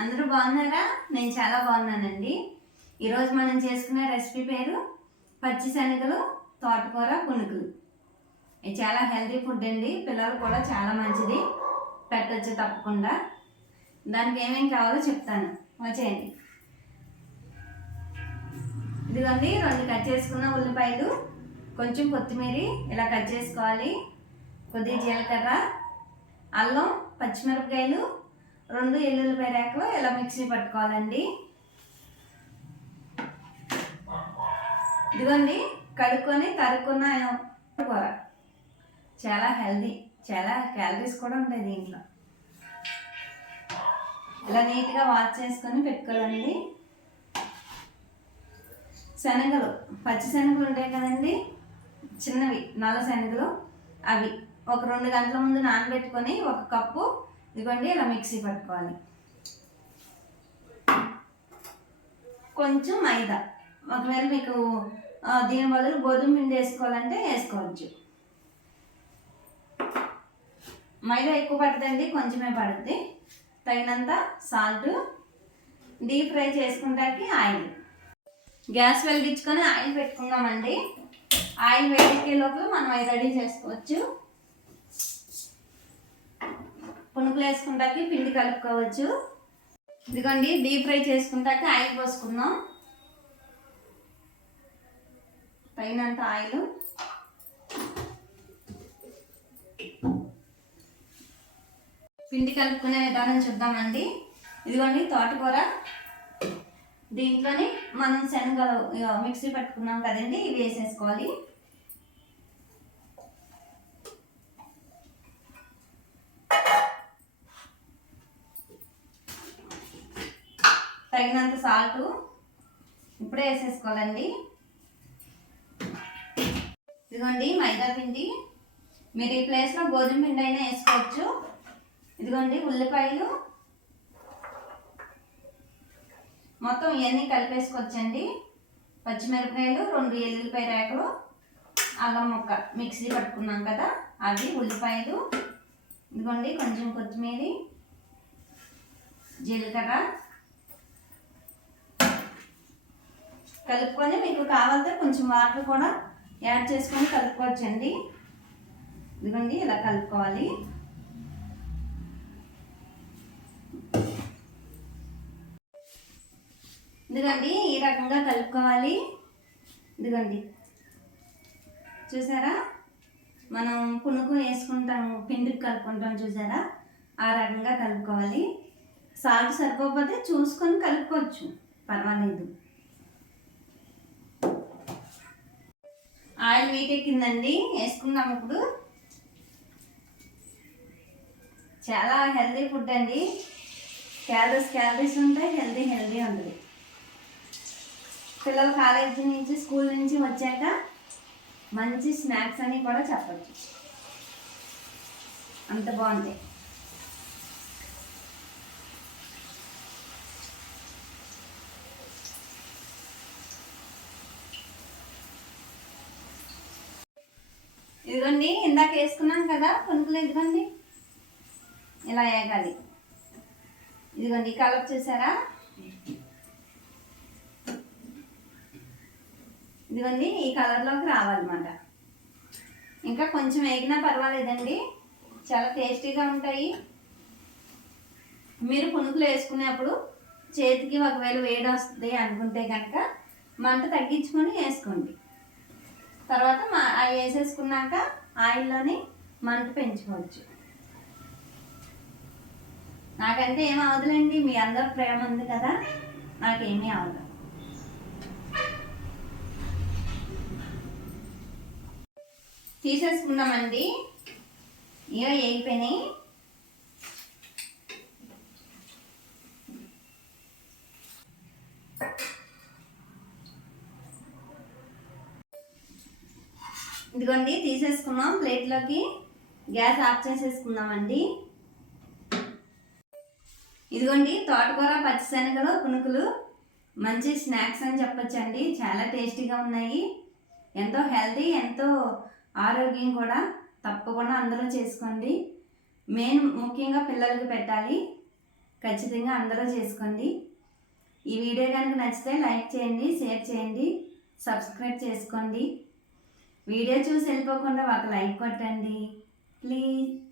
అందరూ బాగున్నారా? నేను చాలా బాగున్నానండి. ఈరోజు మనం చేసుకునే రెసిపీ పేరు పచ్చి శనగలు తోటకూర పునుకులు ఇది చాలా హెల్తీ ఫుడ్ అండి. పిల్లలు కూడా చాలా మంచిది. పెట్టచ్చు తప్పకుండా. దానికి ఏమేమి కావాలో చెప్తాను. వచ్చేయండి. ఇదిగోండి రెండు కట్ చేసుకున్న ఉల్లిపాయలు కొంచెం కొత్తిమీర ఇలా కట్ చేసుకోవాలి. కొద్దిగా జీలకర్ర అల్లం పచ్చిమిరపకాయలు రెండు ఎల్లుల్లిపాయ రేకలు ఇలా మిక్సీ పట్టుకోవాలండి. ఇదిగోండి కడుక్కొని తరుక్కున్న కూర. చాలా హెల్దీ చాలా క్యాలరీస్ కూడా ఉంటాయి దీంట్లో. ఇలా నీట్గా వాష్ చేసుకొని పెట్టుకోవాలండి. శనగలు పచ్చి శనగలు ఉంటాయి కదండి. చిన్నవి నల్ల శనగలు అవి. ఒక రెండు గంటల ముందు నానబెట్టుకొని ఒక కప్పు ఇదిగోండి ఇలా మిక్సీ పట్టుకోవాలి. కొంచెం మైదా. ఒకవేళ మీకు దీని బదులు గోధుమ పిండి వేసుకోవాలంటే వేసుకోవచ్చు. మైదా ఎక్కువ పడుతుంది కొంచెమే పడుద్ది. తగినంత సాల్ట్ డీప్ ఫ్రై చేసుకుంటానికి ఆయిల్. గ్యాస్ వెలిగించుకొని ఆయిల్ పెట్టుకుందామండి. ఆయిల్ వేడెక్కే లోపల మనం అవి రెడీ చేసుకోవచ్చు. పునుకులు వేసుకుంటాకి పిండి కలుపుకోవచ్చు. ఇదిగోండి డీప్ ఫ్రై చేసుకుంటాకి ఆయిల్ పోసుకుందాం. పైనంత ఆయిల్. పిండి కలుపుకునే విధానం చూద్దామండి. ఇదిగోండి తోటకూర. దీంట్లోని మనం శనగ మిక్సీ పట్టుకున్నాం కదండి ఇవి వేసేసుకోవాలి. తగినంత సాల్ట్ ఇప్పుడే వేసేసుకోవాలండి. ఇదిగోండి మైదా పిండి. మీరు ఈ ప్లేస్లో గోధుమ పిండి అయినా వేసుకోవచ్చు. ఇదిగోండి ఉల్లిపాయలు. మొత్తం ఇవన్నీ కలిపేసుకోవచ్చండి. పచ్చిమిరపకాయలు రెండు ఎల్లుల్లిపాయ రేకలు అల్లం ముక్క మిక్సీ పట్టుకున్నాం కదా అవి ఉల్లిపాయలు. ఇదిగోండి కొంచెం కొత్తిమీర జీలకర్ర. కలుపుకొని మీకు కావాలంటే కొంచెం వాటర్ కూడా యాడ్ చేసుకొని కలుపుకోవచ్చండి. ఇదిగోండి ఇలా కలుపుకోవాలి. ఇదిగోండి ఈ రకంగా కలుపుకోవాలి. ఇదిగోండి. చూసారా? మనం పునుగు వేసుకుంటాము పిండికి కలుపుకుంటాం చూసారా? ఆ రకంగా కలుపుకోవాలి. సాల్ట్ సరిపోకపోతే చూసుకొని కలుపుకోవచ్చు. పర్వాలేదు. ఆయిల్ వీటెక్కిందండి వేసుకుందాం ఇప్పుడు. చాలా హెల్దీ ఫుడ్ అండి. క్యాలరీస్ క్యాలరీస్ ఉంటాయి హెల్దీ హెల్దీ ఉంటుంది. పిల్లలు కాలేజీ నుంచి స్కూల్ నుంచి వచ్చాక మంచి స్నాక్స్ అని కూడా చెప్పచ్చు. అంత బాగుంటాయి. ఇదిగోండి ఇందాక వేసుకున్నాం కదా పునుకులు ఇదిగోండి. ఇలా వేగాలి ఇదిగోండి ఈ కలర్ చూసారా? ఇదిగోండి ఈ కలర్లోకి రావాలన్నమాట. ఇంకా కొంచెం వేగినా పర్వాలేదండి. చాలా టేస్టీగా ఉంటాయి. మీరు పునుకులు వేసుకునేప్పుడు చేతికి ఒకవేళ వేడి వస్తుంది అనుకుంటే కనుక మంట తగ్గించుకొని వేసుకోండి. తర్వాత మా అవి వేసేసుకున్నాక ఆయిల్లోని మంట పెంచుకోవచ్చు. నాకంటే ఏం అవదులేండి మీ అందరు ప్రేమ ఉంది కదా నాకేమీ అవదు. తీసేసుకుందామండి. ఇవో వేగిపోయినాయి. ఇదిగోండి తీసేసుకున్నాం ప్లేట్లోకి గ్యాస్ ఆఫ్ చేసేసుకుందామండి. ఇదిగోండి తోటకూర పచ్చిశనగలు పునుకులు మంచి స్నాక్స్ అని చెప్పొచ్చండి. చాలా టేస్టీగా ఉన్నాయి. ఎంతో హెల్తీ ఎంతో ఆరోగ్యం కూడా. తప్పకుండా అందరూ చేసుకోండి. మెయిన్ ముఖ్యంగా పిల్లలకి పెట్టాలి. ఖచ్చితంగా అందరూ చేసుకోండి. ఈ వీడియో కనుక నచ్చితే లైక్ చేయండి షేర్ చేయండి సబ్స్క్రైబ్ చేసుకోండి. వీడియో చూసి వెళ్ళిపోకుండా ఒక లైక్ కొట్టండి. ప్లీజ్.